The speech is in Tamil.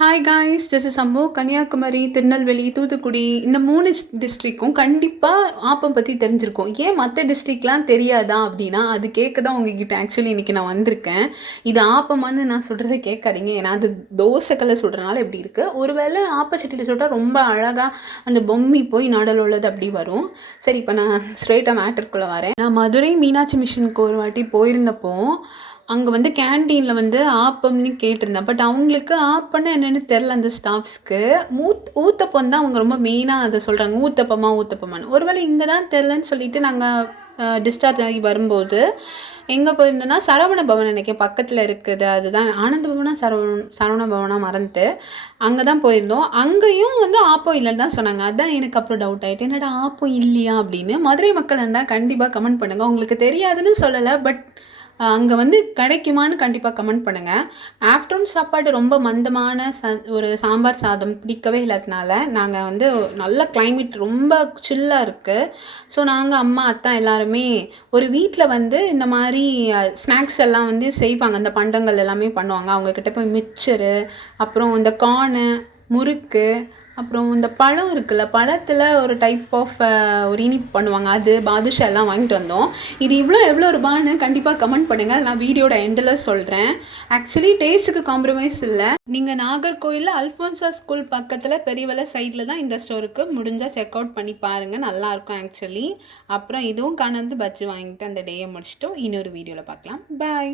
Hi guys, this is Ammu. Kanyakumari, Tirunelveli, Thoothukudi இந்த 3 டிஸ்ட்ரிக்கும் கண்டிப்பாக ஆப்பம் பற்றி தெரிஞ்சிருக்கும். ஏன் மற்ற டிஸ்ட்ரிக்ட்லாம் தெரியாதா அப்படின்னா, அது கேட்க தான் உங்ககிட்ட ஆக்சுவலி இன்றைக்கி நான் வந்திருக்கேன். இது ஆப்பமானு நான் சொல்கிறத கேட்காதீங்க. ஏன்னா அது தோசைக்கல்ல சுடுறதுனால எப்படி இருக்குது. ஒருவேளை ஆப்பச்சட்டியில் சுட்டால் ரொம்ப அழகாக அந்த பொம்மி போய் நடல் உள்ளது அப்படி வரும். சரி, இப்போ நான் ஸ்ட்ரெயிட்டாக மேட்டருக்குள்ளே வரேன். நான் மதுரை மீனாட்சி மிஷனுக்கு ஒரு வாட்டி போயிருந்தப்போ அங்கே வந்து கேன்டீனில் ஆப்பம்னு கேட்டிருந்தேன். பட் அவங்களுக்கு ஆப்பம்னா என்னென்னு தெரில. அந்த ஸ்டாஃப்ஸ்க்கு ஊத்தப்பம் தான் அவங்க ரொம்ப மெயினாக அதை சொல்கிறாங்க. ஊத்தப்பமான்னு ஒருவேளை இங்கே தான் தெரிலன்னு சொல்லிட்டு நாங்கள் டிஸ்சார்ஜ் ஆகி வரும்போது எங்கே போயிருந்தோன்னா சரவண பவன் நினைக்கிறேன் பக்கத்தில் இருக்குது. அதுதான் ஆனந்த பவனா சரவண பவனா மறந்துட்டு அங்கே தான் போயிருந்தோம். அங்கேயும் ஆப்பம் இல்லைன்னு தான் சொன்னாங்க. அதுதான் எனக்கு அப்புறம் டவுட் ஆகிட்டு, என்னடா ஆப்பம் இல்லையா அப்படின்னு. மதுரை மக்கள் இருந்தால் கண்டிப்பாக கமெண்ட் பண்ணுங்கள். உங்களுக்கு தெரியாதுன்னு சொல்லலை, பட் அங்கே கிடைக்குமான்னு கண்டிப்பாக கமெண்ட் பண்ணுங்கள். ஆஃப்டர்நூன் சாப்பாடு ரொம்ப மந்தமான ஒரு சாம்பார் சாதம் பிடிக்கவே இல்லாதனால நாங்கள் நல்ல கிளைமேட் ரொம்ப சில்லாக இருக்குது. ஸோ நாங்கள் அம்மா அத்தா எல்லாருமே ஒரு வீட்டில் இந்த மாதிரி ஸ்நாக்ஸ் எல்லாம் செய்வாங்க. அந்த பண்டங்கள் எல்லாமே பண்ணுவாங்க. அவங்கக்கிட்ட போய் மிக்சரு, அப்புறம் இந்த கார்னு, முறுக்கு, அப்புறம் இந்த பழம் இருக்குல்ல, பழத்தில் ஒரு டைப் ஆஃப் ஒரு இனிப்பு பண்ணுவாங்க. அது பாதுஷா எல்லாம் வாங்கிட்டு வந்தோம். இது எவ்வளோ ரூபான்னு கண்டிப்பாக கமெண்ட் பண்ணுங்கள். நான் வீடியோட எண்டில் சொல்கிறேன். ஆக்சுவலி டேஸ்ட்டுக்கு காம்ப்ரமைஸ் இல்லை. நீங்கள் நாகர்கோயிலில் அல்ஃபோன்சா ஸ்கூல் பக்கத்தில் பெரியவலை சைடில் தான் இந்த ஸ்டோருக்கு முடிஞ்சால் செக் அவுட் பண்ணி பாருங்கள். நல்லாயிருக்கும் ஆக்சுவலி. அப்புறம் இதுவும் காணாந்து பஜ்ஜி வாங்கிட்டு அந்த டேயை முடிச்சுட்டோம். இன்னொரு வீடியோவில் பார்க்கலாம். பாய்.